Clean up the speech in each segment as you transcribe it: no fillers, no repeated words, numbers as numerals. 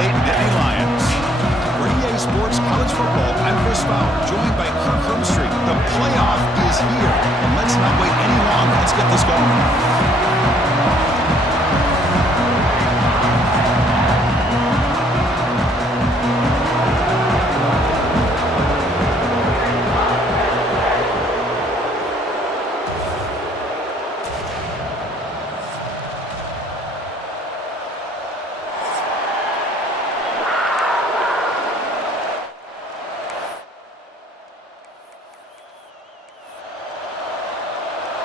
State Nittany Lions. For EA Sports College Football, I'm Chris Fowler, joined by Kirk Herbstreit. The playoff is here, and let's not wait any longer. Let's get this going.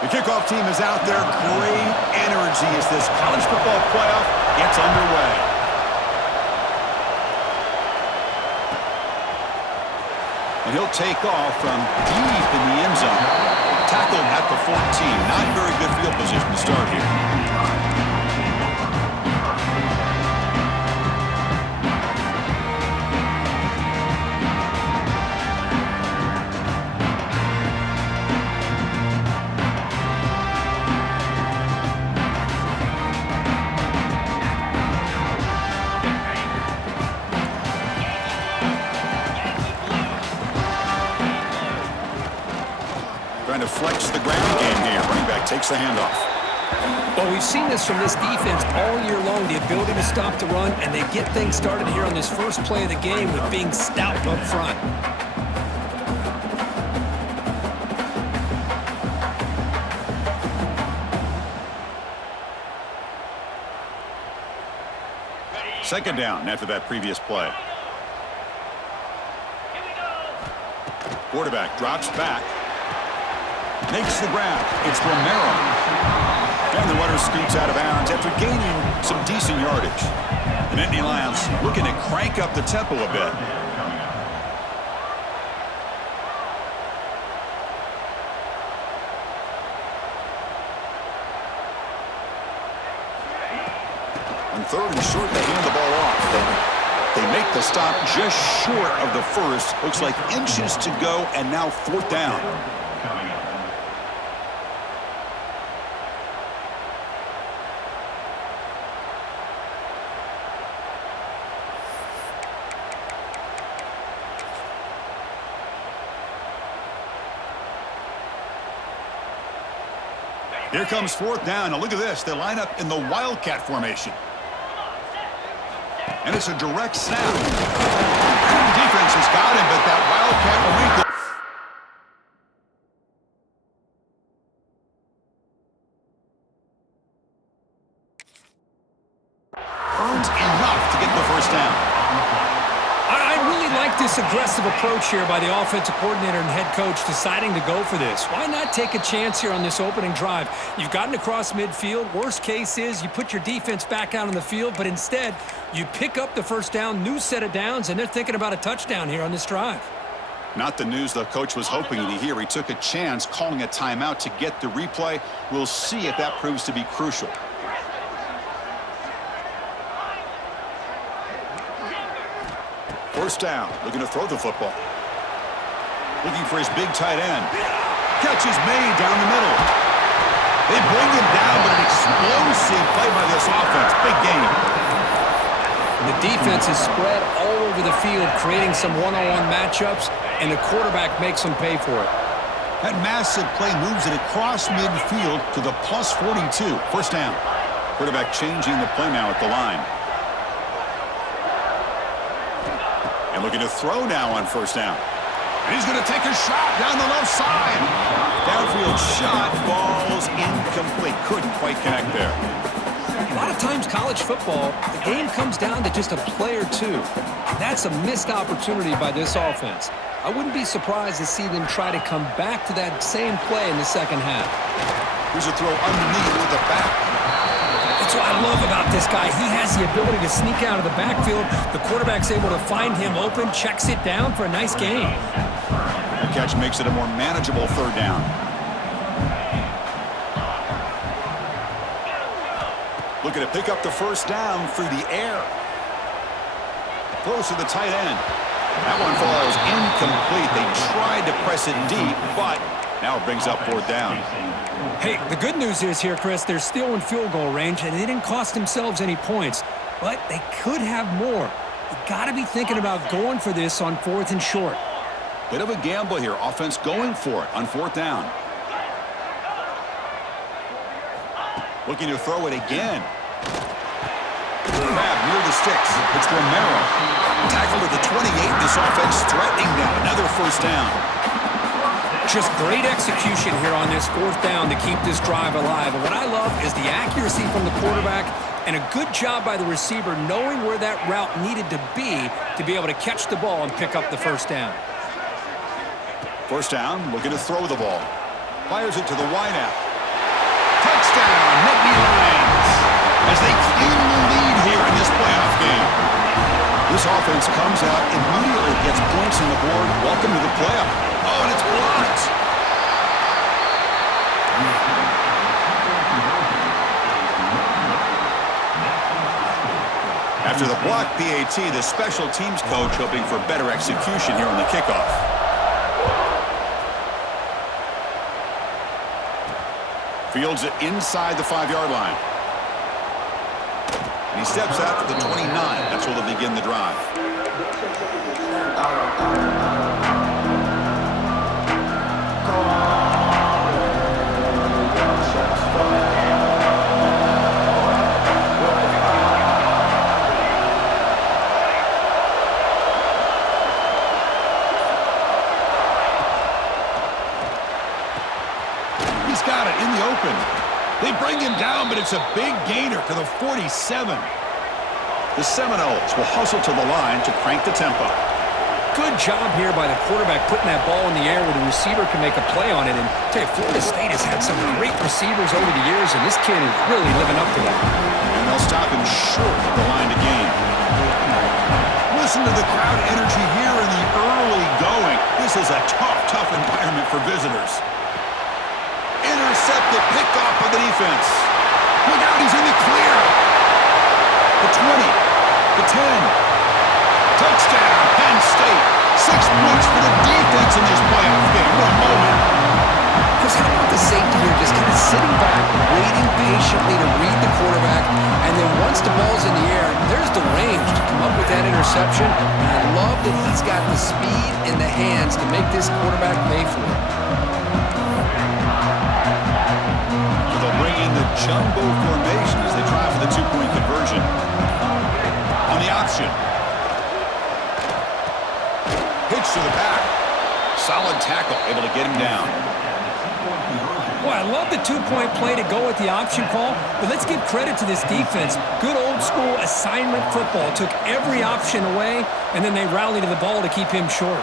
The kickoff team is out there. Great energy as this college football playoff gets underway. And he'll take off from deep in the end zone. Tackled at the 14. Not very good field position to start here. Trying to flex the ground game here. Running back takes the handoff. Well, we've seen this from this defense all year long, the ability to stop the run, and they get things started here on this first play of the game with being stout up front. Second down after that previous play. Quarterback drops back. Makes the grab. It's Romero. And the runner scoots out of bounds after gaining some decent yardage. The Nittany Lions looking to crank up the tempo a bit. On third and short, they hand the ball off. They make the stop just short of the first. Looks like inches to go, and now fourth down. Here comes fourth down. Now look at this. They line up in the Wildcat formation. And it's a direct snap. The defense has got him, but that Wildcat will make the... earns enough to get the first down. I really like this aggressive approach here by the offensive coordinator and head coach deciding to go for this. Why not take a chance here on this opening drive? You've gotten across midfield. Worst case is you put your defense back out on the field, but instead you pick up the first down, new set of downs, and they're thinking about a touchdown here on this drive. Not the news the coach was hoping to hear. He took a chance calling a timeout to get the replay. We'll see if that proves to be crucial. First down, looking to throw the football. Looking for his big tight end. Catch is made down the middle. They bring him down, but an explosive play by this offense. Big game. The defense is spread all over the field, creating some one-on-one matchups, and the quarterback makes them pay for it. That massive play moves it across midfield to the plus 42. First down. Quarterback changing the play now at the line. And looking to throw now on first down. And he's going to take a shot down the left side. Downfield shot falls incomplete. Couldn't quite connect there. A lot of times college football, the game comes down to just a play or two. That's a missed opportunity by this offense. I wouldn't be surprised to see them try to come back to that same play in the second half. Here's a throw underneath to the back. That's what I love about this guy. He has the ability to sneak out of the backfield. The quarterback's able to find him open, checks it down for a nice gain. The catch makes it a more manageable third down. Looking to pick up the first down through the air. Close to the tight end. That one falls incomplete. They tried to press it deep, but now it brings up fourth down. Hey, the good news is here, Chris, they're still in field goal range, and they didn't cost themselves any points. But they could have more. You got to be thinking about going for this on 4th and short. Bit of a gamble here. Offense going for it on 4th down. Looking to throw it again. Grab near the sticks. It's Romero. Tackled at the 28. This offense threatening now. Another 1st down. Just great execution here on this 4th down to keep this drive alive. And what I love is the accuracy from the quarterback and a good job by the receiver knowing where that route needed to be able to catch the ball and pick up the 1st down. 1st down, looking to throw the ball. Fires it to the wideout. Touchdown, Nittany Lions, as they claim the lead here in this playoff game. This offense comes out, immediately gets points on the board. Welcome to the playoff. Oh, and it's blocked. After the block PAT, the special teams coach hoping for better execution here on the kickoff. Fields it inside the 5-yard line. And he steps out to the 29. That's where they'll begin the drive. He's got it in the open. They bring him down, but it's a big gainer to the 47. The Seminoles will hustle to the line to crank the tempo. Good job here by the quarterback putting that ball in the air where the receiver can make a play on it. And I tell you, Florida State has had some great receivers over the years, and this kid is really living up to that. And they'll stop him short of the line to gain. Listen to the crowd energy here in the early going. This is a tough environment for visitors. Intercepted, picked off by the defense. Look out, he's in the clear. The 20, the 10. Touchdown, Penn State. 6 points for the defense in this playoff game. What a moment. Chris, how about the safety here just kind of sitting back, waiting patiently to read the quarterback, and then once the ball's in the air, there's the range to come up with that interception. And I love that he's got the speed and the hands to make this quarterback pay for it. So they'll bring in the jumbo formation as they try for the 2-point conversion. On the option. Pitch to the back. Solid tackle, able to get him down. Boy, I love the 2-point play to go with the option call, but let's give credit to this defense. Good old-school assignment football. Took every option away, and then they rallied to the ball to keep him short.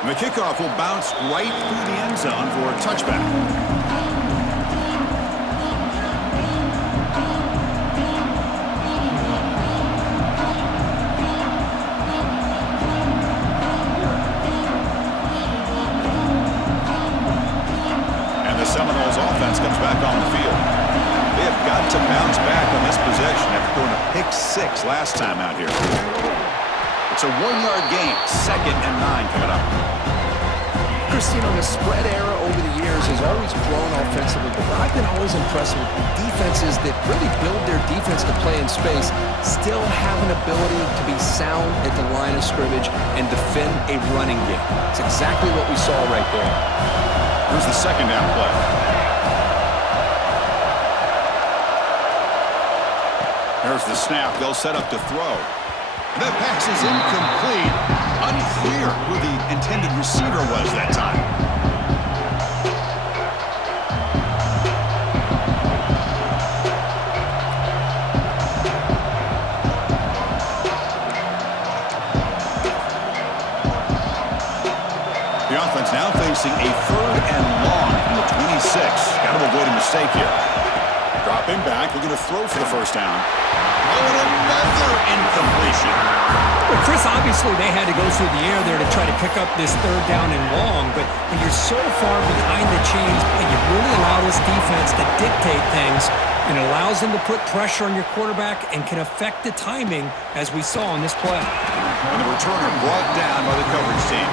And the kickoff will bounce right through the end zone for a touchback. Seminoles offense comes back on the field. They have got to bounce back on this possession after throwing a pick 6 last time out here. It's a 1-yard gain, 2nd and 9 coming up. Christine, the spread era over the years has always grown offensively, but I've been always impressed with defenses that really build their defense to play in space, still have an ability to be sound at the line of scrimmage and defend a running game. It's exactly what we saw right there. Here's the 2nd down play. There's the snap. They'll set up to throw. That pass is incomplete. Unclear who the intended receiver was that time. The offense now facing a 3rd and long from the 26. Got to avoid a mistake here. Dropping back, looking to throw for the 1st down. Oh, and another incompletion. Well, Chris, obviously they had to go through the air there to try to pick up this 3rd down and long, but when you're so far behind the chains, you really allow this defense to dictate things, and it allows them to put pressure on your quarterback and can affect the timing, as we saw on this play. And the returner brought down by the coverage team.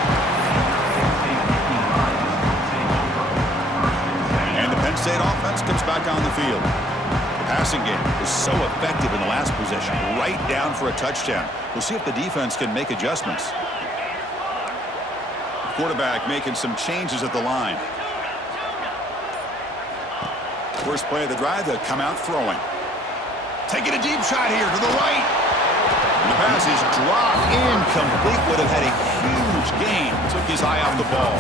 State offense comes back on the field. The passing game was so effective in the last possession, right down for a touchdown. We'll see if the defense can make adjustments. Quarterback making some changes at the line. First play of the drive, they'll come out throwing. Taking a deep shot here to the right. And the pass is dropped incomplete. Would have had a huge gain. Took his eye off the ball.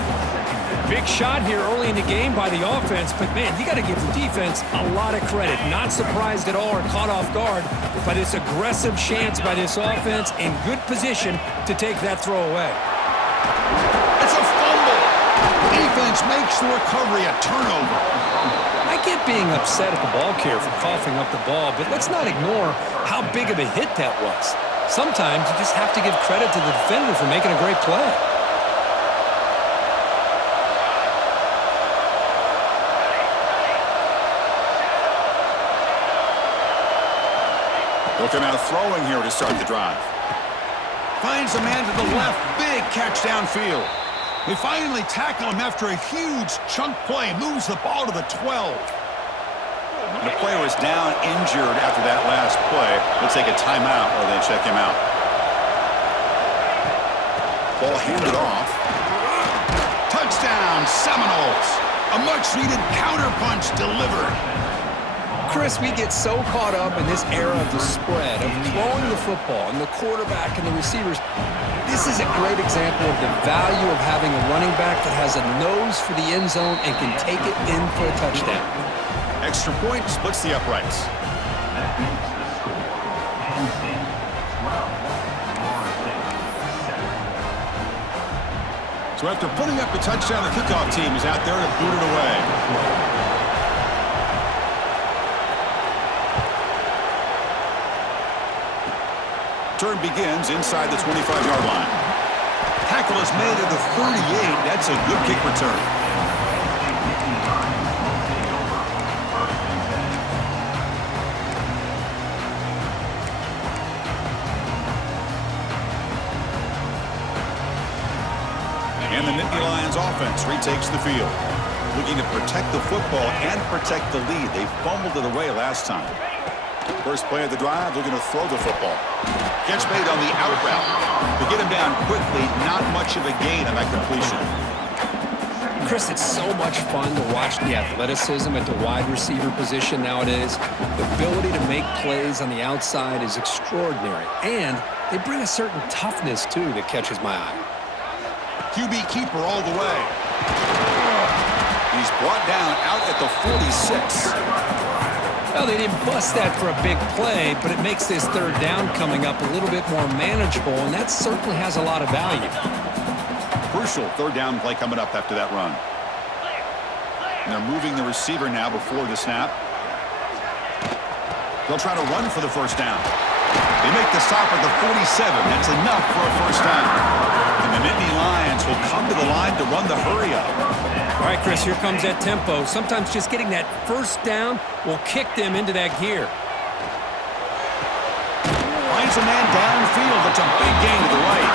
Big shot here early in the game by the offense, but man, you got to give the defense a lot of credit. Not surprised at all or caught off guard by this aggressive chance by this offense in good position to take that throw away. It's a fumble. Defense makes the recovery a turnover. I get being upset at the ball carrier for coughing up the ball, but let's not ignore how big of a hit that was. Sometimes you just have to give credit to the defender for making a great play. They'll come out throwing here to start the drive. Finds a man to the left. Big catch downfield. They finally tackle him after a huge chunk play. Moves the ball to the 12. And the player is down injured after that last play. They'll take a timeout or they check him out. Ball handed off. Touchdown, Seminoles. A much-needed counterpunch delivered. Chris, we get so caught up in this era of the spread, of throwing the football, and the quarterback and the receivers. This is a great example of the value of having a running back that has a nose for the end zone and can take it in for a touchdown. Extra point splits the uprights. So after putting up the touchdown, the kickoff team is out there to boot it away. Turn begins inside the 25-yard line. Tackle is made at the 38. That's a good kick return. And the Nittany Lions offense retakes the field. Looking to protect the football and protect the lead. They fumbled it away last time. First play of the drive, looking to throw the football. Catch made on the out route. To get him down quickly, not much of a gain on that completion. Chris, it's so much fun to watch the athleticism at the wide receiver position nowadays. The ability to make plays on the outside is extraordinary. And they bring a certain toughness, too, that catches my eye. QB keeper all the way. He's brought down out at the 46. Well, they didn't bust that for a big play, but it makes this third down coming up a little bit more manageable, and that certainly has a lot of value. Crucial third down play coming up after that run. And they're moving the receiver now before the snap. They'll try to run for the first down. They make the stop at the 47. That's enough for a first down. And the Nittany Lions will come to the line to run the hurry up. All right, Chris, here comes that tempo. Sometimes just getting that first down will kick them into that gear. Finds a man downfield. That's a big gain to the right.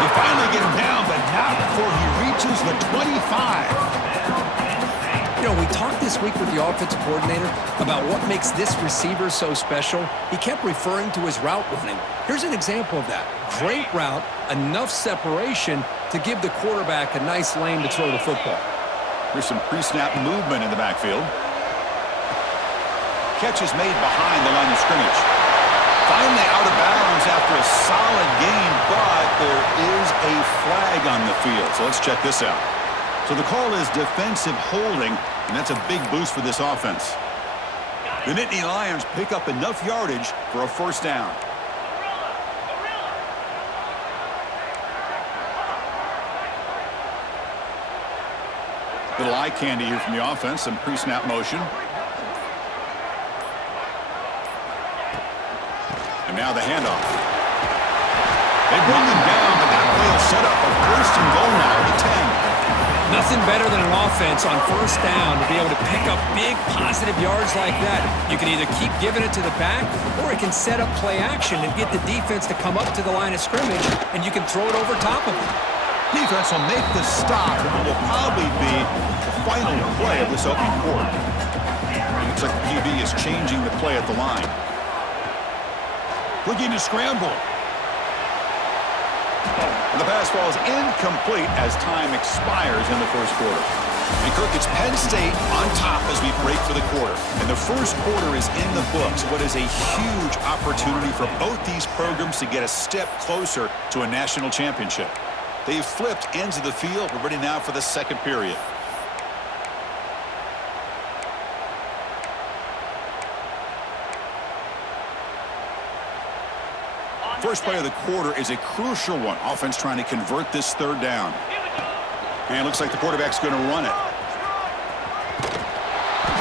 They finally get him down, but not before he reaches the 25. You know, we talked this week with the offensive coordinator about what makes this receiver so special. He kept referring to his route running. Here's an example of that. Great route, enough separation to give the quarterback a nice lane to throw the football. There's some pre-snap movement in the backfield. Catch is made behind the line of scrimmage. Finally out of bounds after a solid gain, but there is a flag on the field. So let's check this out. So the call is defensive holding, and that's a big boost for this offense. The Nittany Lions pick up enough yardage for a first down. Little eye candy here from the offense, some pre-snap motion. And now the handoff. They bring him down, but that play will set up a first and goal now at the 10. Nothing better than an offense on first down to be able to pick up big positive yards like that. You can either keep giving it to the back, or it can set up play action and get the defense to come up to the line of scrimmage, and you can throw it over top of them. Defense will make the stop, and it will probably be the final play of this opening quarter. Looks like the QB is changing the play at the line. Looking to scramble. And the pass ball is incomplete as time expires in the first quarter. And Kirk, it's Penn State on top as we break for the quarter. And the first quarter is in the books. What is a huge opportunity for both these programs to get a step closer to a national championship. They've flipped ends of the field. We're ready now for the second period. First play of the quarter is a crucial one. Offense trying to convert this third down. And it looks like the quarterback's going to run it.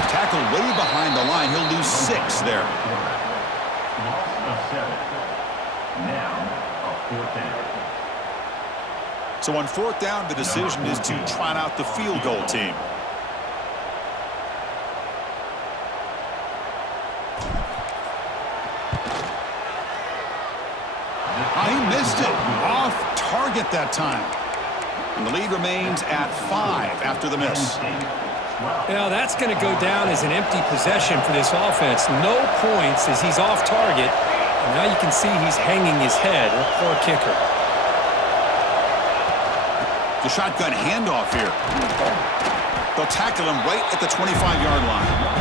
Tackle way behind the line. He'll lose 6 there. So on fourth down, the decision is to trot out the field goal team. He missed it. Off target that time. And the lead remains at 5 after the miss. Now that's going to go down as an empty possession for this offense. No points as he's off target. And now you can see he's hanging his head. A poor kicker. The shotgun handoff here. They'll tackle him right at the 25-yard line.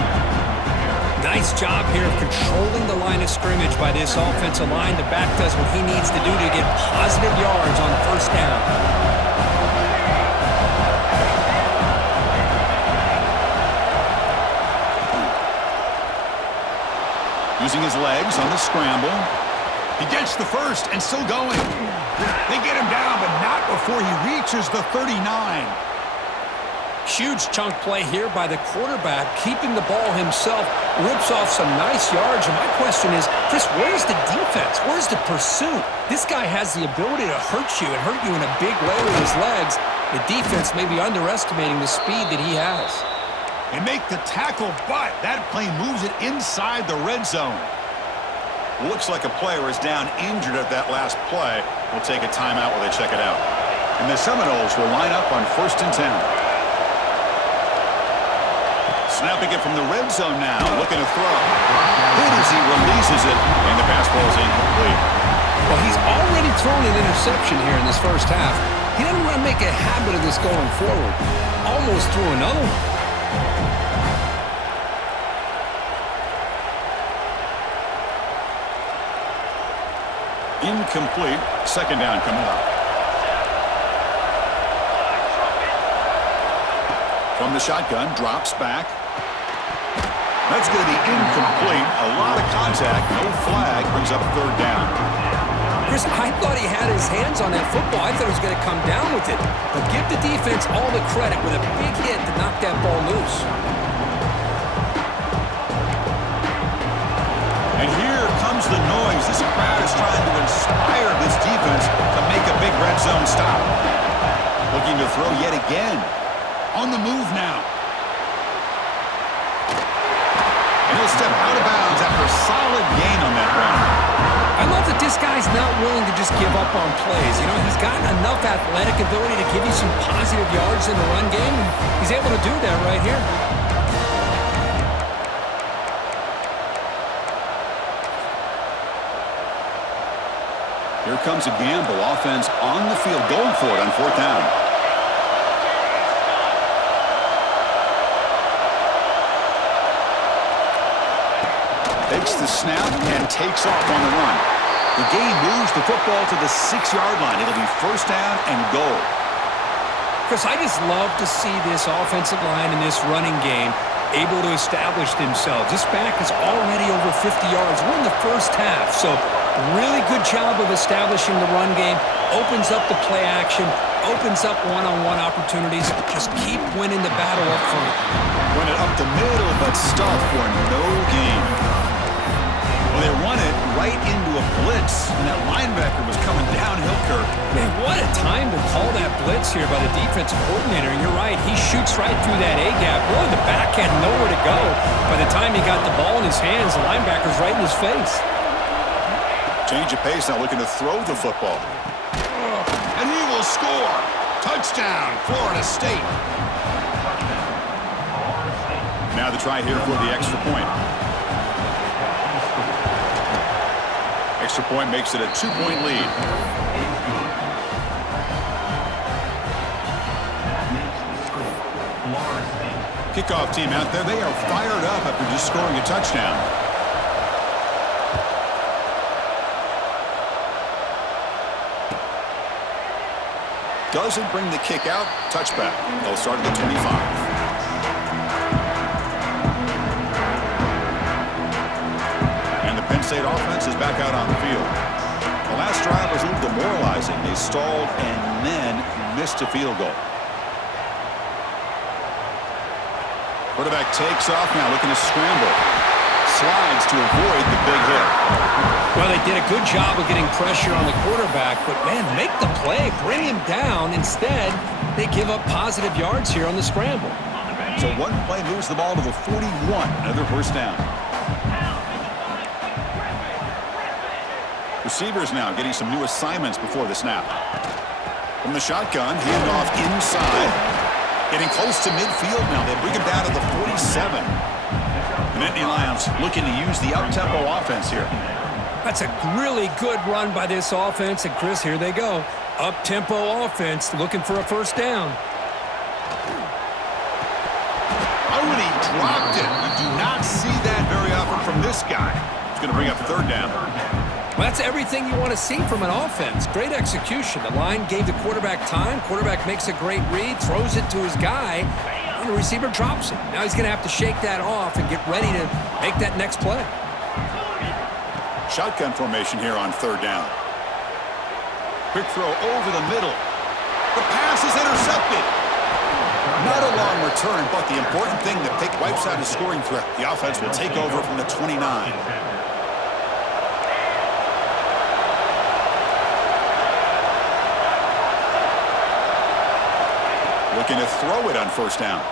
Nice job here of controlling the line of scrimmage by this offensive line. The back does what he needs to do to get positive yards on first down. Using his legs on the scramble. He gets the first and still going. They get him down, but not before he reaches the 39. Huge chunk play here by the quarterback, keeping the ball himself, rips off some nice yards. And my question is, Chris, where's the defense? Where's the pursuit? This guy has the ability to hurt you and hurt you in a big way with his legs. The defense may be underestimating the speed that he has. They make the tackle, but that play moves it inside the red zone. Looks like a player is down injured at that last play. We'll take a timeout while they check it out. And the Seminoles will line up on 1st and 10. Snapping it from the red zone now, looking to throw. Hit as he releases it, and the pass ball is incomplete. Well, he's already thrown an interception here in this first half. He doesn't want to make a habit of this going forward. Almost threw another one. Incomplete. Second down coming up. From the shotgun, drops back. That's going to be incomplete. A lot of contact, no flag, brings up third down. Chris, I thought he had his hands on that football. I thought he was going to come down with it. But give the defense all the credit with a big hit to knock that ball loose. And here comes the noise. This crowd is trying to inspire this defense to make a big red zone stop. Looking to throw yet again. On the move now. And he'll step out of bounds after a solid gain on that run. I love that this guy's not willing to just give up on plays. You know, he's got enough athletic ability to give you some positive yards in the run game, and he's able to do that right here. Here comes a gamble. Offense on the field, going for it on fourth down. Takes the snap and takes off on the run. The gain moves the football to the 6-yard line. It'll be first down and goal. Chris, I just love to see this offensive line in this running game able to establish themselves. This back is already over 50 yards. We're in the first half, so really good job of establishing the run game. Opens up the play action, opens up one-on-one opportunities. Just keep winning the battle up front. Run it up the middle, but stop for no gain. Well, they run it right into a blitz, and that linebacker was coming downhill, Kirk. Man, what a time to call that blitz here by the defensive coordinator. And you're right, he shoots right through that A-gap. Really, the back had nowhere to go. By the time he got the ball in his hands, the linebacker's right in his face. Change of pace, now looking to throw the football. And he will score. Touchdown, Florida State. Now the try here for the extra point. Extra point makes it a 2-point lead. Kickoff team out there. They are fired up after just scoring a touchdown. Doesn't bring the kick out. Touchback. They'll start at the 25. And the Penn State offense is back out on the field. The last drive was a little demoralizing. They stalled and then missed a field goal. Quarterback takes off now, looking to scramble. Slides to avoid the big hit. Well, they did a good job of getting pressure on the quarterback, but, man, make the play. Bring him down. Instead, they give up positive yards here on the scramble. So one play moves the ball to the 41. Another first down. Receivers now getting some new assignments before the snap. From the shotgun, handoff inside. Getting close to midfield now. They bring him down to the 47. The Nittany Lions looking to use the up-tempo offense here. That's a really good run by this offense. And, Chris, here they go. Up-tempo offense looking for a first down. Oh, and he dropped it. You do not see that very often from this guy. He's going to bring up third down. Well, that's everything you want to see from an offense. Great execution. The line gave the quarterback time. Quarterback makes a great read, throws it to his guy, and the receiver drops it. Now he's going to have to shake that off and get ready to make that next play. Shotgun formation here on third down. Quick throw over the middle. The pass is intercepted. Not a long return, but the important thing, the pick wipes out a scoring threat. The offense will take over from the 29. Looking to throw it on first down.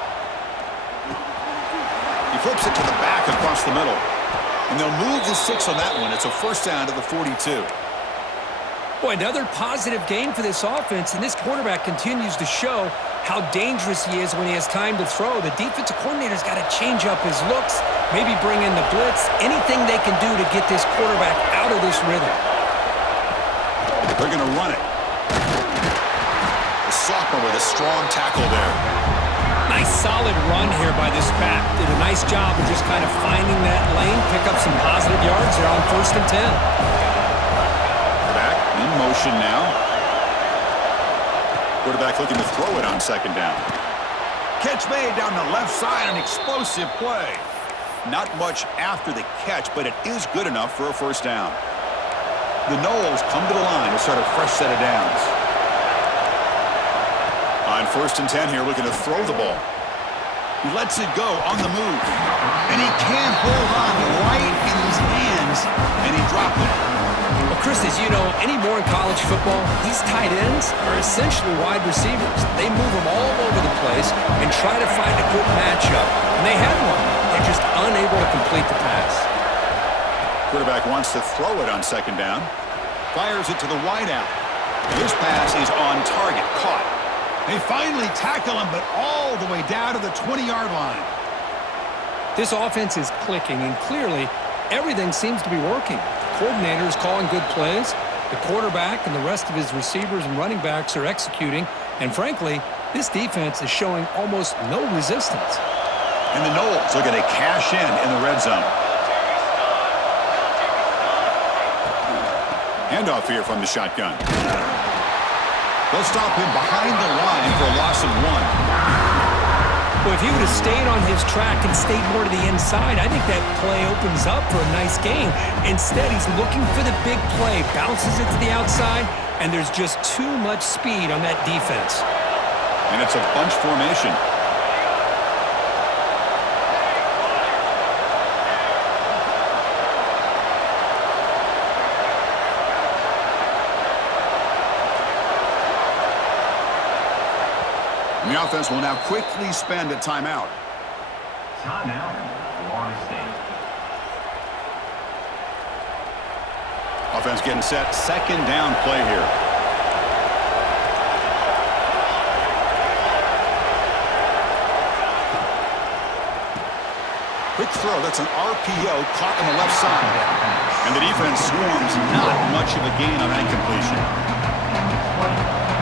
He flips it to the back across the middle. And they'll move the 6 on that one. It's a first down to the 42. Boy, another positive game for this offense, and this quarterback continues to show how dangerous he is when he has time to throw. The defensive coordinator's got to change up his looks, maybe bring in the blitz, anything they can do to get this quarterback out of this rhythm. They're going to run it. The sophomore with a strong tackle there. Nice solid run here by this back. Did a nice job of just kind of finding that lane, pick up some positive yards there on 1st and 10. Back in motion now. Quarterback looking to throw it on second down. Catch made down the left side, an explosive play. Not much after the catch, but it is good enough for a first down. The Noles come to the line to start a fresh set of downs. On 1st and 10 here, looking to throw the ball. He lets it go on the move. And he can't hold on right in his hands, and he dropped it. Well, Chris, as you know, anymore in college football, these tight ends are essentially wide receivers. They move them all over the place and try to find a good matchup. And they had one. They're just unable to complete the pass. Quarterback wants to throw it on second down. Fires it to the wideout. This pass is on target, caught. They finally tackle him, but all the way down to the 20-yard line. This offense is clicking, and clearly everything seems to be working. The coordinator is calling good plays. The quarterback and the rest of his receivers and running backs are executing. And frankly, this defense is showing almost no resistance. And the Noles looking to cash in the red zone. Handoff here from the shotgun. They'll stop him behind the line for a loss of 1. Well, if he would have stayed on his track and stayed more to the inside, I think that play opens up for a nice game. Instead, he's looking for the big play, bounces it to the outside, and there's just too much speed on that defense. And it's a bunch formation. And the offense will now quickly spend a timeout. Timeout, Florida State. Offense getting set. Second down play here. quick throw. That's an RPO caught on the left side. And the defense swarms not much of a gain on that completion.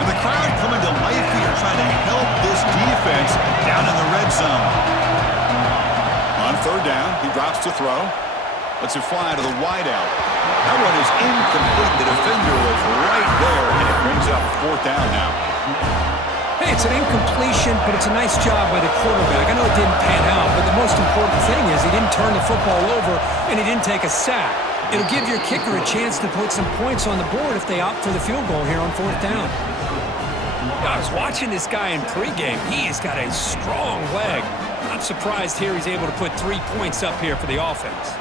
And the crowd coming to life here, trying to help this defense down in the red zone. On third down, he drops to throw. Lets it fly to the wideout. That one is incomplete. The defender was right there, and it brings up fourth down now. Hey, it's an incompletion, but it's a nice job by the quarterback. I know it didn't pan out, but the most important thing is he didn't turn the football over, and he didn't take a sack. It'll give your kicker a chance to put some points on the board if they opt for the field goal here on fourth down. I was watching this guy in pregame. He has got a strong leg. Not surprised here he's able to put 3 points up here for the offense.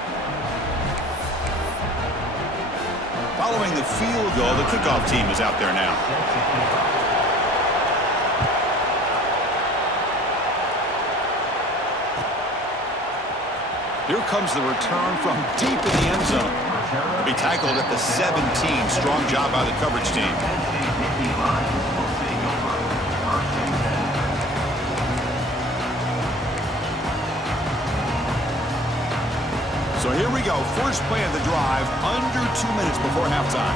Following the field goal, the kickoff team is out there now. Here comes the return from deep in the end zone. To be tackled at the 17. Strong job by the coverage team. So here we go. First play of the drive, under 2 minutes before halftime.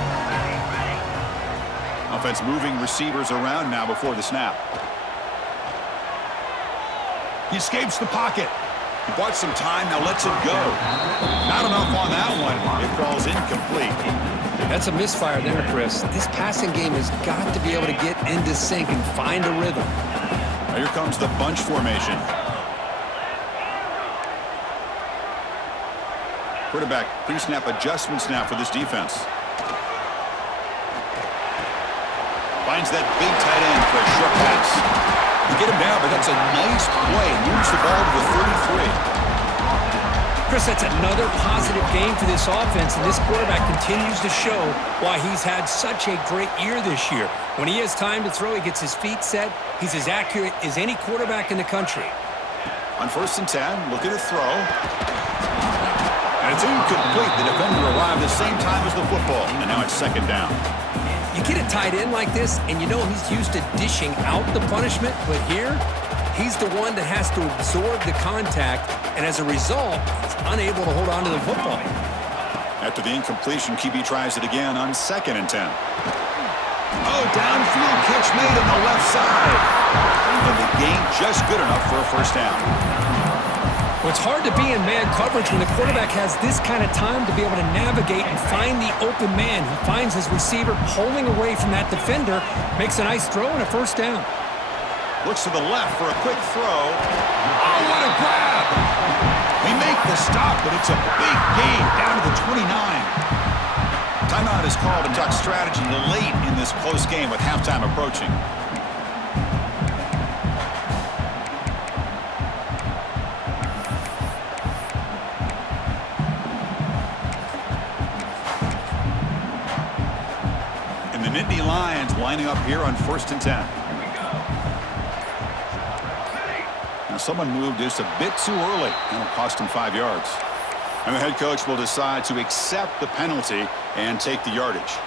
Offense moving receivers around now before the snap. He escapes the pocket. He bought some time, now lets it go. Not enough on that one. It falls incomplete. That's a misfire there, Chris. This passing game has got to be able to get into sync and find a rhythm. Now here comes the bunch formation. Quarterback pre-snap adjustments now for this defense. Finds that big tight end for a short pass. You get him down, but that's a nice play. Moves the ball to the 33. Chris, that's another positive game for this offense, and this quarterback continues to show why he's had such a great year this year. When he has time to throw, he gets his feet set. He's as accurate as any quarterback in the country. On 1st and 10, look at the throw. And it's incomplete. The defender arrived the same time as the football, and now it's 2nd down. You get a tight end like this, and you know he's used to dishing out the punishment, but here, he's the one that has to absorb the contact, and as a result, he's unable to hold on to the football. After the incompletion, QB tries it again on 2nd and 10. Oh, downfield catch made on the left side. And the gain just good enough for a 1st down. Well, it's hard to be in man coverage when the quarterback has this kind of time to be able to navigate and find the open man. He finds his receiver pulling away from that defender, makes a nice throw and a 1st down. Looks to the left for a quick throw. Oh, what a grab! They make the stop, but it's a big gain down to the 29. Timeout is called to talk strategy late in this close game with halftime approaching. And the Nittany Lions lining up here on 1st and 10. Now someone moved just a bit too early, and it'll cost him 5 yards. And the head coach will decide to accept the penalty and take the yardage.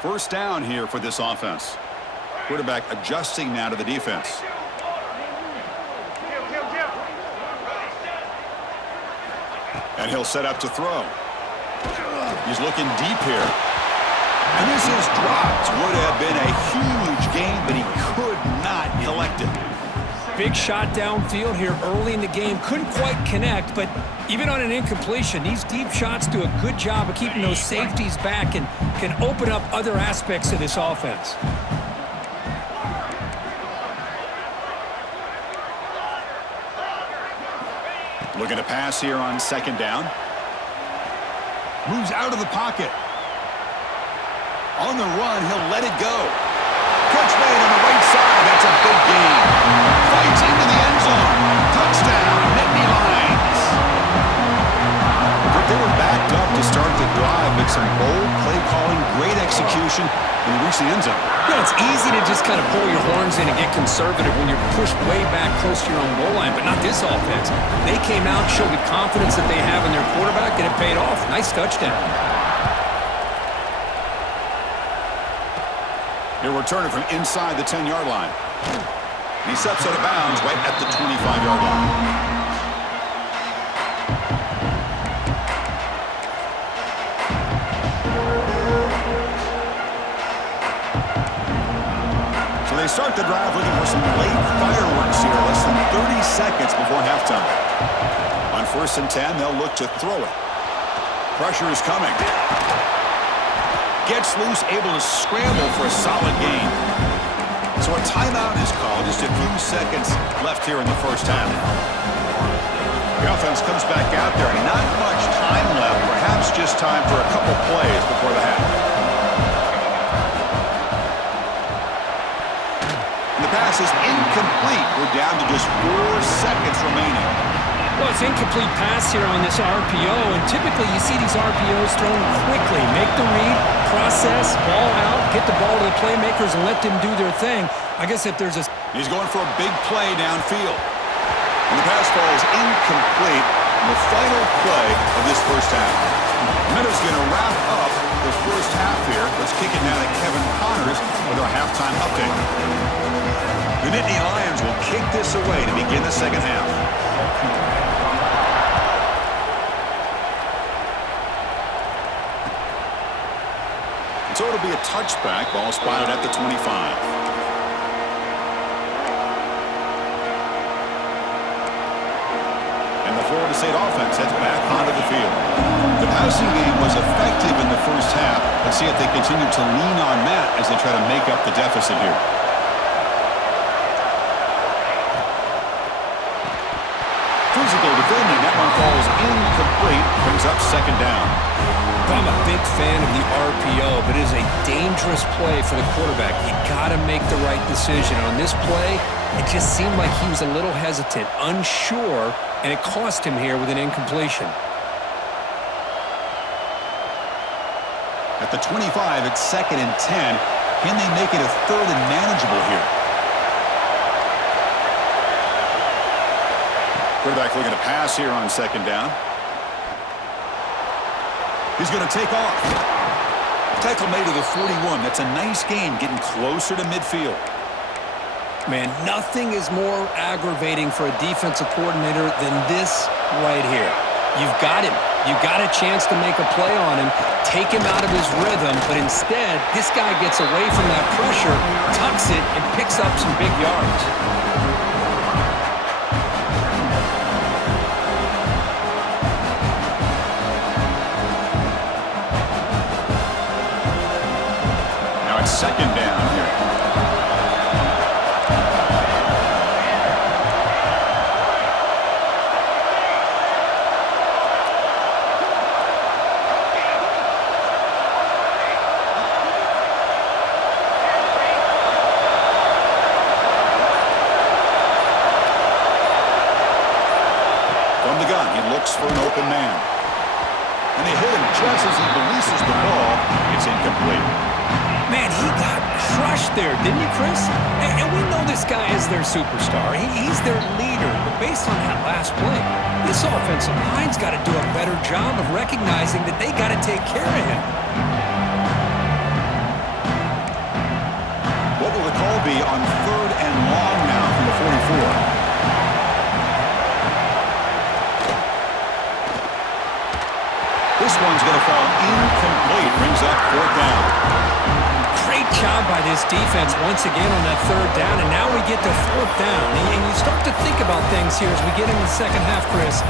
First down here for this offense. Quarterback adjusting now to the defense. And he'll set up to throw. He's looking deep here. And this is dropped. Would have been a huge gain, but he could not collect it. Big shot downfield here early in the game. Couldn't quite connect, but even on an incompletion, these deep shots do a good job of keeping those safeties back and can open up other aspects of this offense. Looking to pass here on 2nd down. Moves out of the pocket. On the run, he'll let it go. Catch made on the right side. That's a big gain. Fights into the end zone. Touchdown, Nittany Lions. But they were backed up to start the drive, but some bold play calling, great execution. and he reached the end zone. You know, it's easy to just kind of pull your horns in and get conservative when you're pushed way back close to your own goal line, but not this offense. They came out, showed the confidence that they have in their quarterback, and it paid off. Nice touchdown. He'll return it from inside the 10-yard line. He steps out of bounds right at the 25-yard line. They start the drive looking for some late fireworks here, less than 30 seconds before halftime. On 1st and 10, they'll look to throw it. Pressure is coming. Gets loose, able to scramble for a solid gain. So a timeout is called. Just a few seconds left here in the first half. The offense comes back out there. Not much time left. Perhaps just time for a couple plays before the half. Pass is incomplete. We're down to just 4 seconds remaining. Well, it's incomplete pass here on this RPO, and typically you see these RPOs thrown quickly. Make the read, process, ball out, get the ball to the playmakers, and let them do their thing. I guess if there's a... He's going for a big play downfield. And the pass ball is incomplete in the final play of this first half. Minutes going to wrap up the first half here. Let's kick it now to Kevin Connors with our halftime update. The Nittany Lions will kick this away to begin the second half. So it'll be a touchback. Ball spotted at the 25. Florida State offense heads back onto the field. The passing game was effective in the first half. Let's see if they continue to lean on that as they try to make up the deficit here. Physical defending. That one falls incomplete. Brings up second down. I'm a big fan of the RPO, but it is a dangerous play for the quarterback. You got to make the right decision. On this play, it just seemed like he was a little hesitant, unsure, and it cost him here with an incompletion. At the 25, it's 2nd and 10. Can they make it a 3rd and manageable here? Quarterback looking to pass here on 2nd down. He's going to take off. Tackle made to the 41. That's a nice gain, getting closer to midfield. Man, nothing is more aggravating for a defensive coordinator than this right here. You've got him. You've got a chance to make a play on him, take him out of his rhythm, but instead, this guy gets away from that pressure, tucks it, and picks up some big yards. Now it's 2nd down here. For an open man. And they hit him just as he releases the ball. It's incomplete. Man, he got crushed there, didn't he, Chris? And we know this guy is their superstar. He's their leader. But based on that last play, this offensive line's got to do a better job of recognizing that they got to take care of him. What will the call be on 3rd and long now from the 44? This one's going to fall incomplete. Brings up 4th down. Great job by this defense once again on that 3rd down, and now we get to 4th down. And you start to think about things here as we get into the second half, Chris.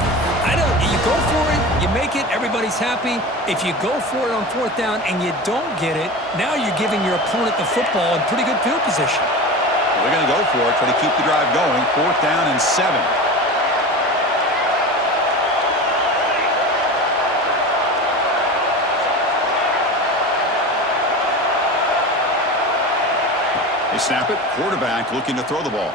You go for it, you make it, everybody's happy. If you go for it on 4th down and you don't get it, now you're giving your opponent the football in pretty good field position. Well, they're going to go for it, try to keep the drive going. 4th down and 7. They snap it. Quarterback looking to throw the ball.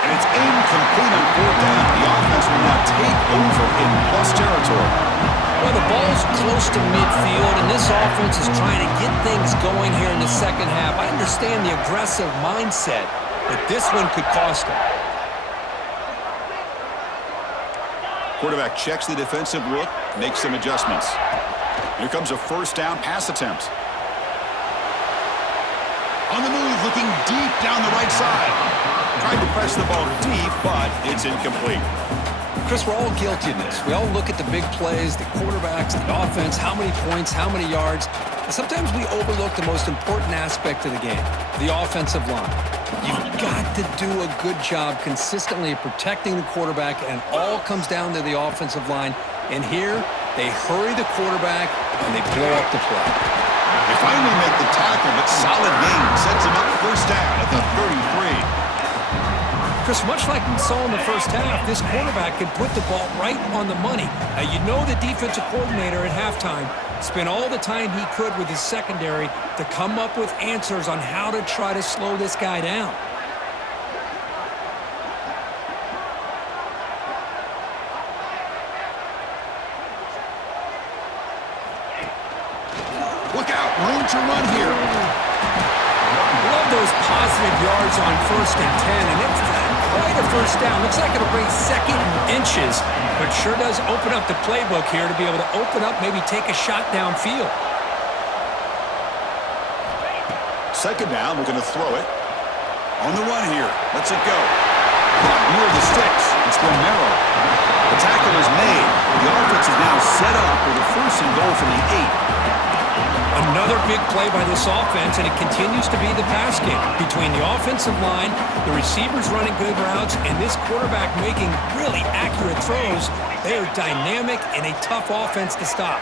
And it's incomplete on 4th down. The offense will now take over in plus territory. Well, the ball's close to midfield, and this offense is trying to get things going here in the second half. I understand the aggressive mindset, but this one could cost them. Quarterback checks the defensive look, makes some adjustments. Here comes a first down pass attempt. On the move, looking deep down the right side. Tried to press the ball deep, but it's incomplete. Chris, we're all guilty of this. We all look at the big plays, the quarterbacks, the offense, how many points, how many yards. And sometimes we overlook the most important aspect of the game, the offensive line. You've got to do a good job consistently protecting the quarterback, and it all comes down to the offensive line. And here, they hurry the quarterback, and they blow up the play. They finally make the tackle, but solid gain sets him up first down at the 33. Chris, much like we saw in the first half, this quarterback can put the ball right on the money. Now, you know the defensive coordinator at halftime spent all the time he could with his secondary to come up with answers on how to try to slow this guy down. Look out, room to run here. Love those positive yards on 1st and 10, and it's quite a first down. Looks like it'll bring second and inches, but sure does open up the playbook here to be able to open up, maybe take a shot downfield. Second down, we're going to throw it. On the run here, lets it go. Caught near the sticks. It's Romero. The tackle is made. The offense is now set up with a first and goal from the 8. Another big play by this offense, and it continues to be the pass game. Between the offensive line, the receivers running good routes, and this quarterback making really accurate throws, they are dynamic and a tough offense to stop.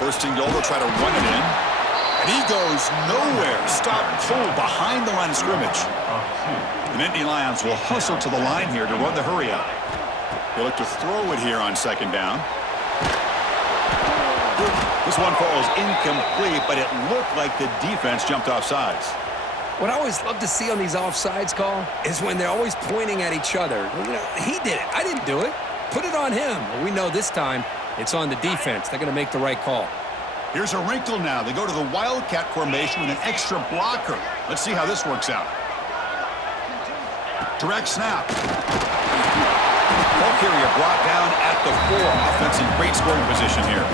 First and goal, they'll try to run it in. And he goes nowhere. Stop cold behind the line of scrimmage. The Nittany Lions will hustle to the line here to run the hurry up. They'll look to throw it here on second down. This one falls incomplete, but it looked like the defense jumped off sides. What I always love to see on these offsides call is when they're always pointing at each other. You know, he did it. I didn't do it. Put it on him. Well, we know this time it's on the defense. They're going to make the right call. Here's a wrinkle now. They go to the Wildcat formation with an extra blocker. Let's see how this works out. Direct snap. Ball carrier brought down at the 4. Offense in great scoring position here.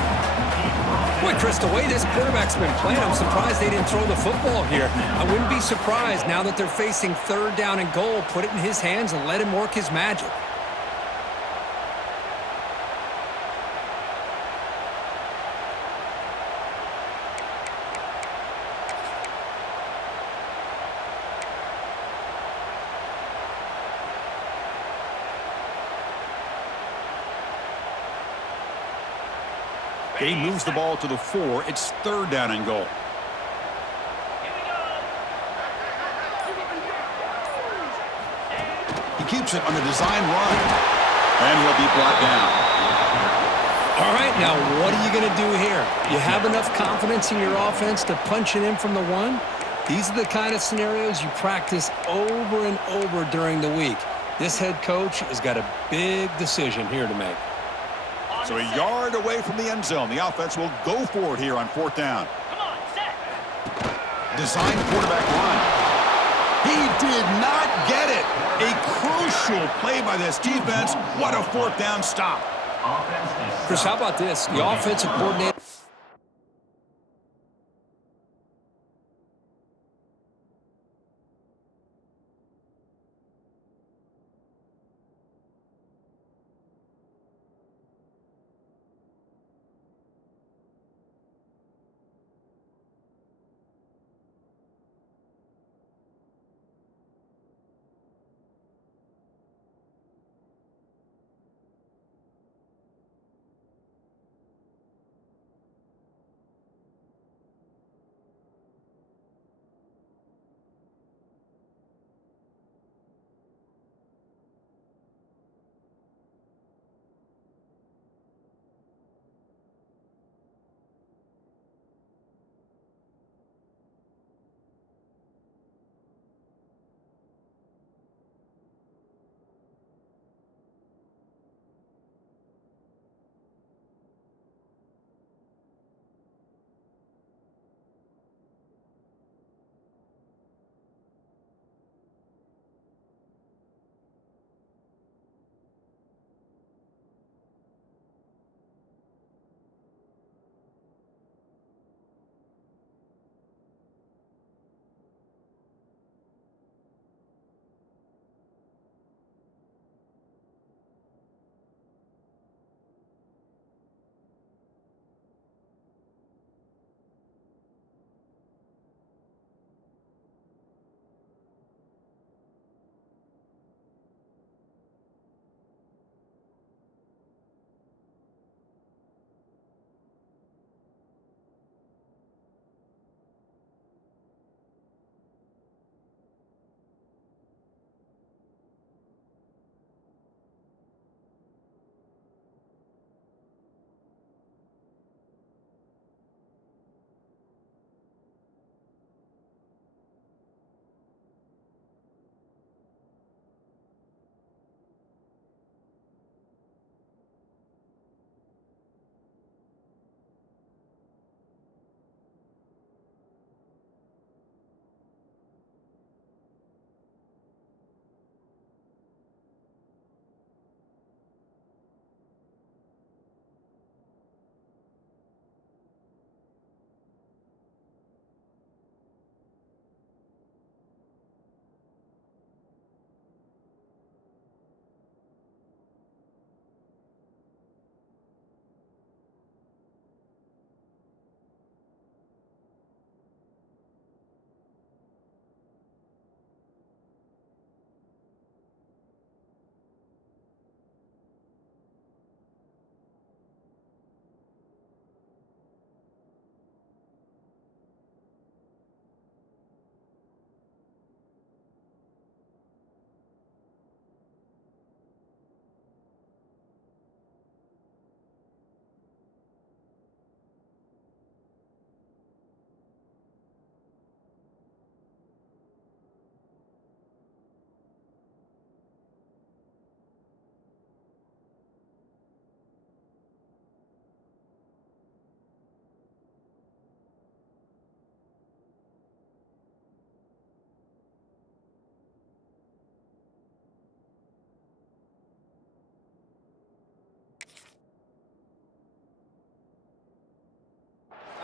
Boy, Chris, the way this quarterback's been playing, I'm surprised they didn't throw the football here. I wouldn't be surprised now that they're facing third down and goal. Put it in his hands and let him work his magic. He moves the ball to the 4. It's third down and goal. He keeps it on the design run. And he'll be brought down. All right, now what are you going to do here? You have enough confidence in your offense to punch it in from the 1? These are the kind of scenarios you practice over and over during the week. This head coach has got a big decision here to make. So a yard away from the end zone. The offense will go for it here on fourth down. Come on, set. Design quarterback run. He did not get it. A crucial play by this defense. What a fourth down stop. Chris, how about this? The offensive coordinator.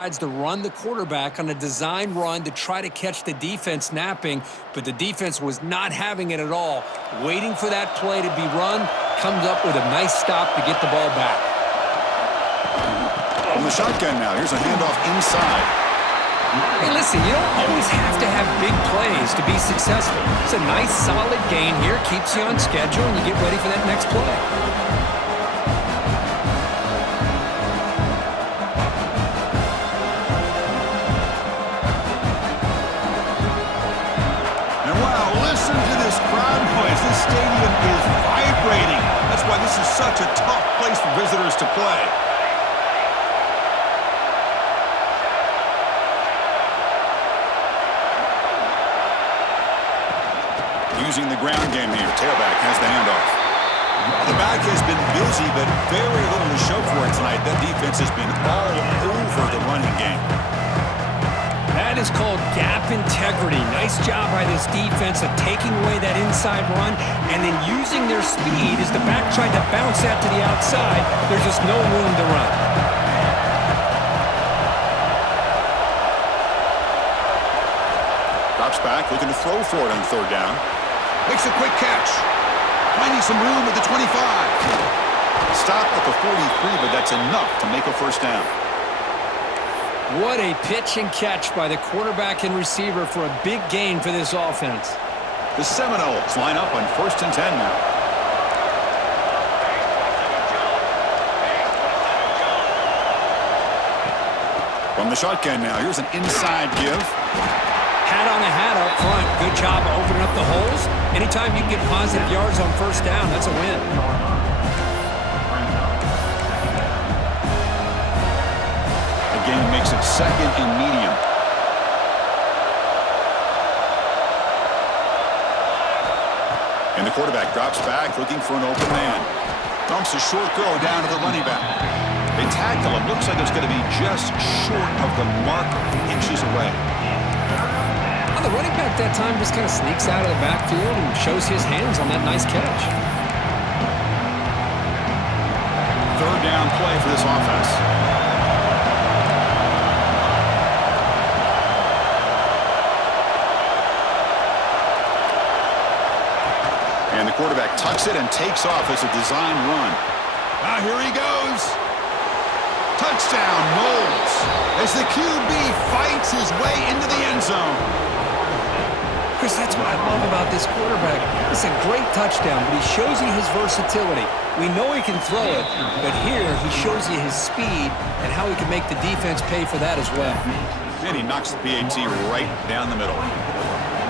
To run the quarterback on a design run to try to catch the defense napping, but the defense was not having it at all. Waiting for that play to be run, comes up with a nice stop to get the ball back. From the shotgun now, here's a handoff inside. Hey, listen, you don't always have to have big plays to be successful. It's a nice, solid gain here, keeps you on schedule, and you get ready for that next play. This stadium is vibrating. That's why this is such a tough place for visitors to play. Using the ground game here. Tailback has the handoff. The back has been busy, but very little to show for it tonight. That defense has been all over the running game. That is called gap integrity. Nice job by this defense of taking away that inside run and then using their speed as the back tried to bounce that to the outside. There's just no room to run. Drops back, looking to throw for it on third down. Makes a quick catch. Finding some room at the 25. Stop at the 43, but that's enough to make a first down. What a pitch and catch by the quarterback and receiver for a big gain for this offense. The Seminoles line up on 1st and 10 now. From the shotgun now, here's an inside give. Hat on a hat up front. Good job opening up the holes. Anytime you can get positive yards on first down, that's a win. Game makes it 2nd and medium. And the quarterback drops back, looking for an open man. Dumps a short throw down to the running back. They tackle him. Looks like it's going to be just short of the mark, inches away. Well, the running back that time just kind of sneaks out of the backfield and shows his hands on that nice catch. Third down play for this offense. And the quarterback tucks it and takes off as a design run. Ah, here he goes. Touchdown, Knowles, as the QB fights his way into the end zone. Chris, that's what I love about this quarterback. It's a great touchdown, but he shows you his versatility. We know he can throw it, but here he shows you his speed and how he can make the defense pay for that as well. And he knocks the PAT right down the middle.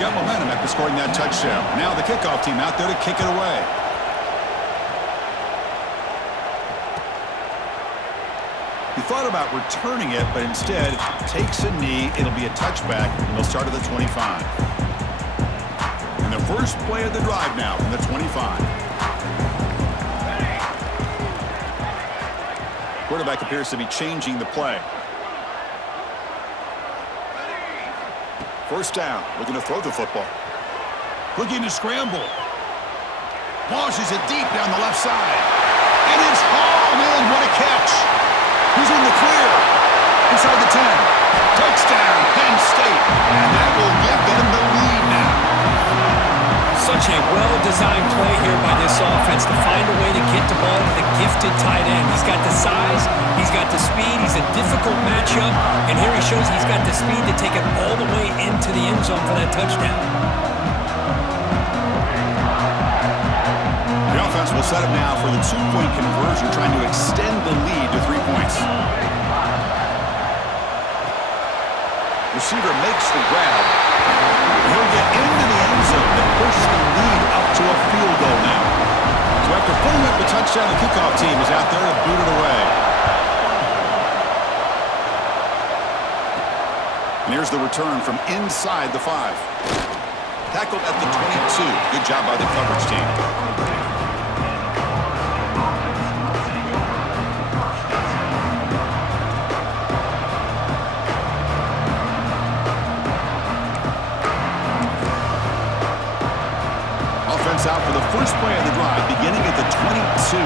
Got momentum after scoring that touchdown. Now the kickoff team out there to kick it away. He thought about returning it, but instead takes a knee. It'll be a touchback, and they'll start at the 25. And the first play of the drive now from the 25. Quarterback appears to be changing the play. First down, looking to throw the football. Looking to scramble. Launches it deep down the left side. And it's hauled in. What a catch. He's in the clear. Inside the 10. Touchdown, Penn State. And that will give them the lead now. Such a well-designed play here by this offense to find a way to get the ball to the gifted tight end. He's got the size, he's got the speed, he's a difficult matchup, and here he shows he's got the speed to take it all the way into the end zone for that touchdown. The offense will set up now for the 2-point conversion, trying to extend the lead to 3 points. Receiver makes the grab. He'll get into the end zone and push the lead up to a field goal now. So after putting up the touchdown, the kickoff team is out there to boot it away. And here's the return from inside the 5. Tackled at the 22. Good job by the coverage team. Out for the first play of the drive, beginning at the 22.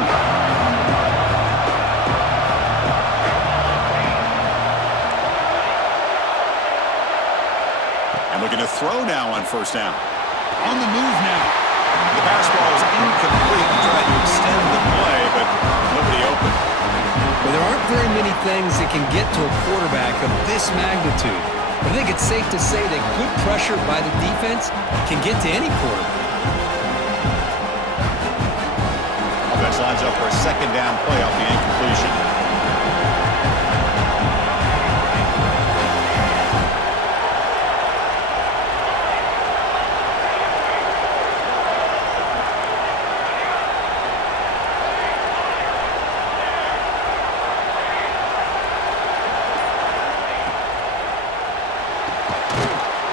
throw now on first down. On the move now. The pass ball is incomplete. Trying to extend the play, but nobody open. Well, there aren't very many things that can get to a quarterback of this magnitude. But I think it's safe to say that good pressure by the defense can get to any quarterback. Offense lines up for a second down play off the incompletion.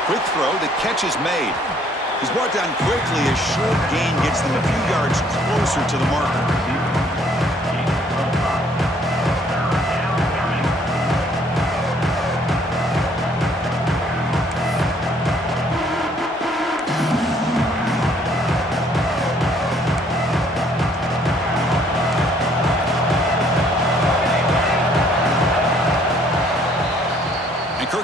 Quick throw, the catch is made. He's brought down quickly. A short gain gets them a few yards closer to the marker.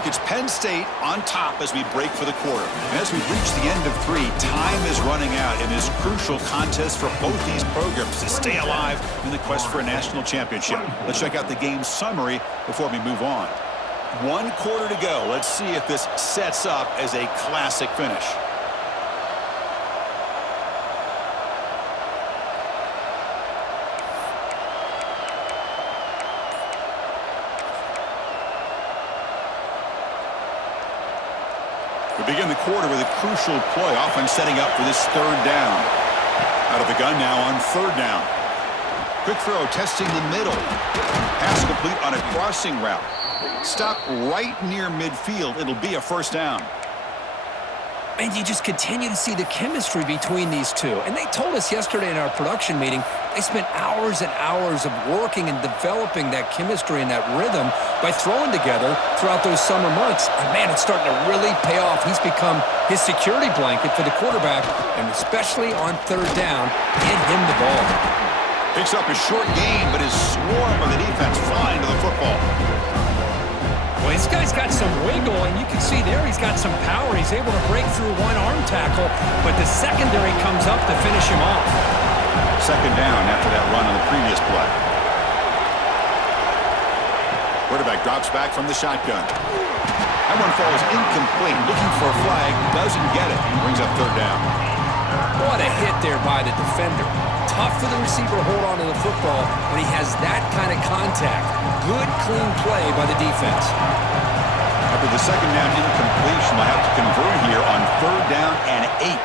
It's Penn State on top as we break for the quarter. And as we reach the end of 3, time is running out in this crucial contest for both these programs to stay alive in the quest for a national championship. Let's check out the game summary before we move on. 1 quarter to go. Let's see if this sets up as a classic finish. We begin the quarter with a crucial play, often setting up for this 3rd down. Out of the gun now on 3rd down. Quick throw, testing the middle. Pass complete on a crossing route. Stop right near midfield. It'll be a 1st down. And you just continue to see the chemistry between these two. And they told us yesterday in our production meeting, they spent hours and hours of working and developing that chemistry and that rhythm by throwing together throughout those summer months. And man, it's starting to really pay off. He's become his security blanket for the quarterback, and especially on 3rd down, get him the ball. Picks up a short gain, but his swarm of the defense flying to the football. Well, this guy's got some wiggle, and you can see there he's got some power. He's able to break through one arm tackle, but the secondary comes up to finish him off. 2nd down after that run on the previous play. Quarterback drops back from the shotgun. That one falls incomplete. Looking for a flag, doesn't get it. Brings up 3rd down. What a hit there by the defender. Tough for the receiver to hold on to the football when he has that kind of contact. Good, clean play by the defense. After the 2nd down incompletion, they'll have to convert here on 3rd down and 8.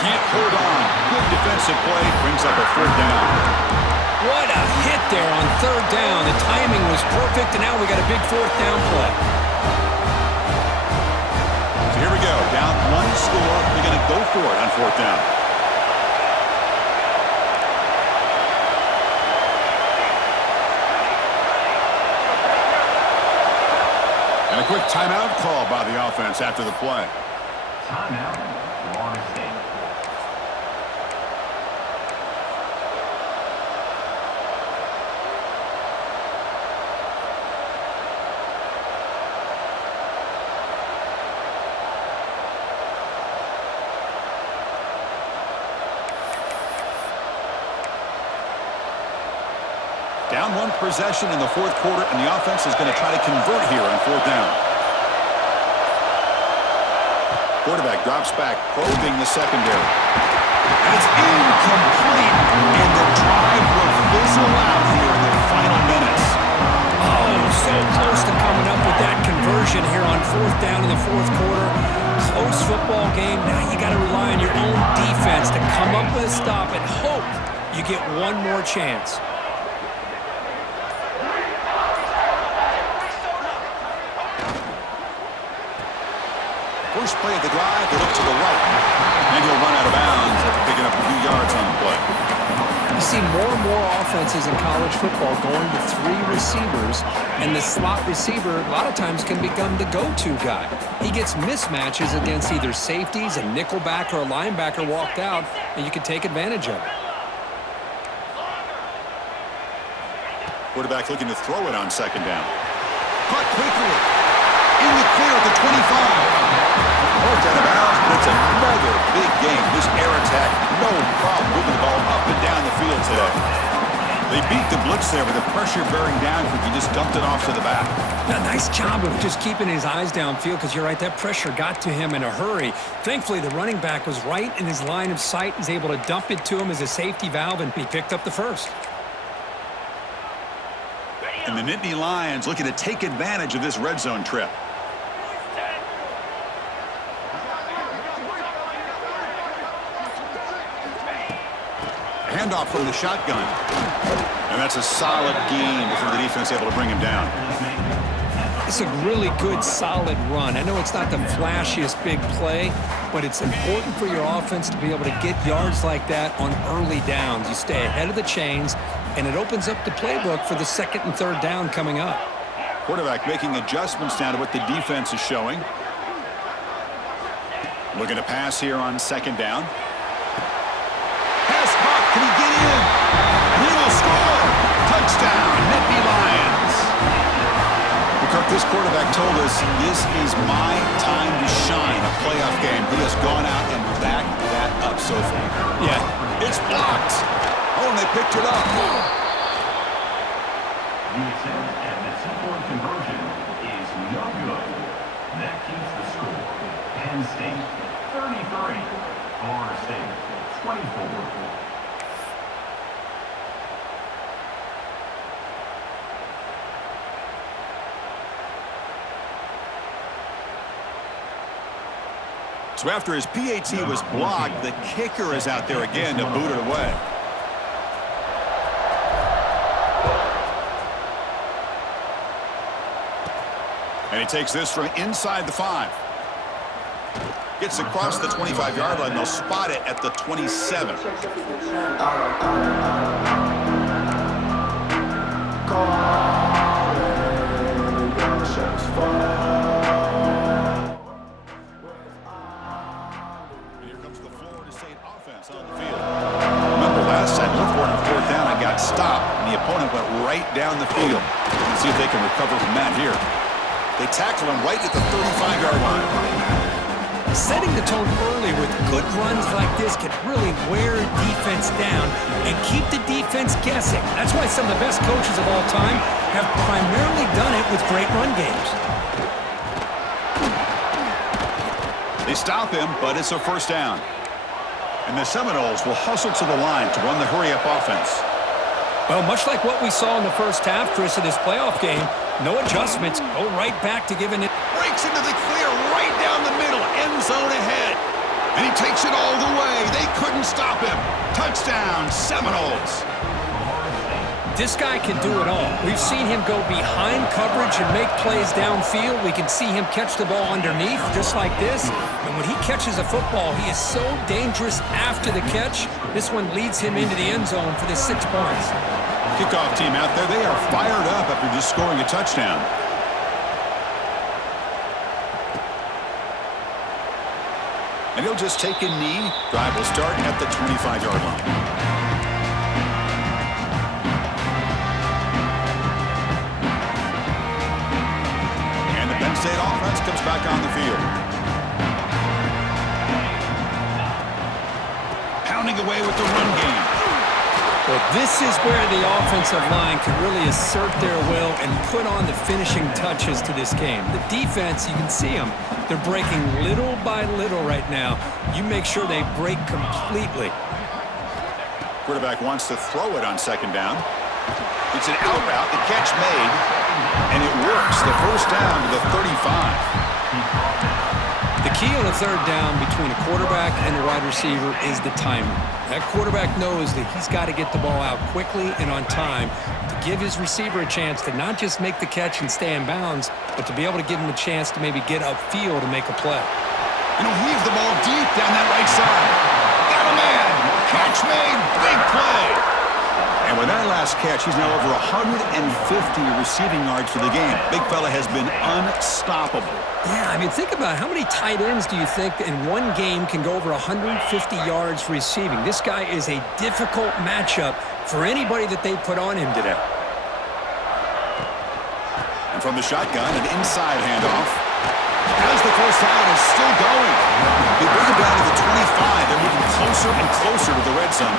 Can't hold on. Good defensive play. Brings up a 4th down. What a hit there on 3rd down. The timing was perfect, and now we got a big 4th down play. So here we go. Down 1 score. We're going to go for it on 4th down. And a quick timeout call by the offense after the play. Timeout, Florida State. Down 1 possession in the 4th quarter, and the offense is going to try to convert here on 4th down. Quarterback drops back, probing the secondary. And it's incomplete, and the drive will fizzle out here in the final minutes. Oh, so close to coming up with that conversion here on 4th down in the 4th quarter. Close football game. Now you got to rely on your own defense to come up with a stop and hope you get one more chance. First play of the drive, they look to the right. And he'll run out of bounds after picking up a few yards on the play. You see more and more offenses in college football going to 3 receivers, and the slot receiver a lot of times can become the go-to guy. He gets mismatches against either safeties, a nickelback, or a linebacker walked out, and you can take advantage of it. Quarterback looking to throw it on 2nd down. Caught quickly. That's another big game. This air attack, no problem moving the ball up and down the field today. They beat the blitz there with the pressure bearing down because he just dumped it off to the back. Yeah, nice job of just keeping his eyes downfield because you're right, that pressure got to him in a hurry. Thankfully, the running back was right in his line of sight. He's able to dump it to him as a safety valve, and he picked up the first. And the Nittany Lions looking to take advantage of this red zone trip. Handoff from the shotgun. And that's a solid gain before the defense able to bring him down. It's a really good, solid run. I know it's not the flashiest big play, but it's important for your offense to be able to get yards like that on early downs. You stay ahead of the chains, and it opens up the playbook for the second and third down coming up. Quarterback making adjustments now to what the defense is showing. Looking to pass here on second down. Pass caught. Can he get in? He will score. Touchdown, Nittany Lions. Kirk, this quarterback told us this is my time to shine, a playoff game. He has gone out and backed that up so far. Yeah. It's blocked. Oh, and they picked it up. The attempt at the two-point conversion is no good. That keeps the score. Penn State 33, Florida State 24. So after his PAT was blocked, the kicker is out there again to boot it away. And he takes this from inside the 5. Gets across the 25-yard line. They'll spot it at the 27. Stop, and the opponent went right down the field. Let's see if they can recover from that here. They tackle him right at the 35-yard line. Setting the tone early with good runs like this can really wear a defense down and keep the defense guessing. That's why some of the best coaches of all time have primarily done it with great run games. They stop him, but it's a first down. And the Seminoles will hustle to the line to run the hurry-up offense. Well, much like what we saw in the first half, Chris, of this playoff game, no adjustments, go right back to giving it. Breaks into the clear right down the middle, end zone ahead. And he takes it all the way. They couldn't stop him. Touchdown, Seminoles. This guy can do it all. We've seen him go behind coverage and make plays downfield. We can see him catch the ball underneath, just like this. And when he catches a football, he is so dangerous after the catch. This one leads him into the end zone for the 6 points. Kickoff team out there, they are fired up after just scoring a touchdown. And he'll just take a knee. Drive will start at the 25-yard line. Penn State offense comes back on the field. Pounding away with the run game. Well, this is where the offensive line can really assert their will and put on the finishing touches to this game. The defense, you can see them. They're breaking little by little right now. You make sure they break completely. Quarterback wants to throw it on second down. It's an out route. The catch made. And it works. The first down to the 35. The key on a third down between a quarterback and a wide receiver is the timing. That quarterback knows that he's got to get the ball out quickly and on time to give his receiver a chance to not just make the catch and stay in bounds, but to be able to give him a chance to maybe get upfield and make a play. And he'll heave the ball deep down that right side. Got a man. Catch made. Big play. And with that last catch, he's now over 150 receiving yards for the game. Big fella has been unstoppable. Yeah, I mean, think about how many tight ends do you think in one game can go over 150 yards receiving? This guy is a difficult matchup for anybody that they put on him today. And from the shotgun, an inside handoff. Has the first first down is still going. They bring it down to the 25. They're moving closer and closer to the red zone.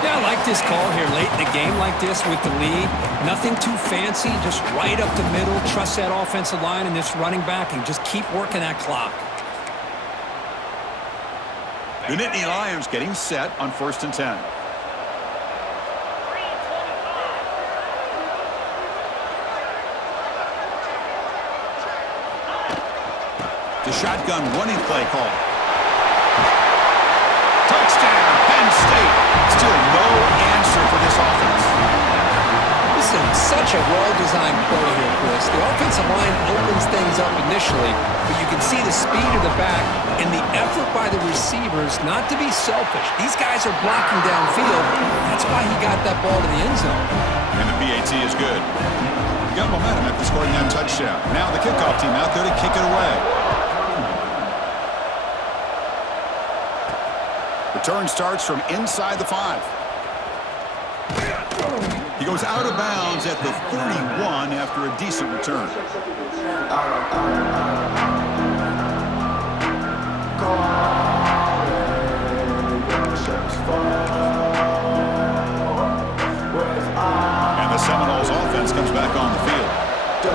Yeah, I like this call here late in the game like this with the lead. Nothing too fancy, just right up the middle. Trust that offensive line and this running back and just keep working that clock. The Nittany Lions getting set on 1st and 10. The shotgun running play call. Touchdown, Penn State. Still no answer for this offense. This is such a well-designed play here, Chris. The offensive line opens things up initially, but you can see the speed of the back and the effort by the receivers not to be selfish. These guys are blocking downfield. That's why he got that ball to the end zone. And the PAT is good. Got momentum after scoring that touchdown. Now the kickoff team out there to kick it away. Return starts from inside the 5. He goes out of bounds at the 31 after a decent return. And the Seminoles offense comes back on the field.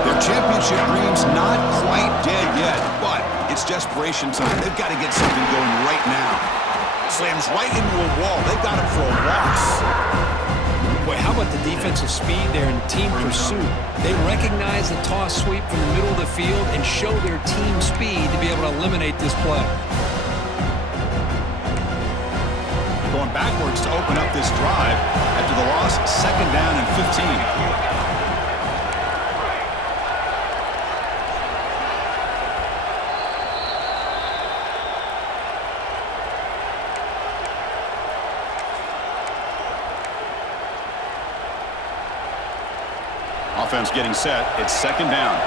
Their championship dream's not quite dead yet, but it's desperation time. They've got to get something going right now. Slams right into a wall. They've got him for a loss. Boy, how about the defensive speed there in team pursuit? They recognize the toss sweep from the middle of the field and show their team speed to be able to eliminate this play. Going backwards to open up this drive after the loss, 2nd down and 15. Offense getting set. It's 2nd down.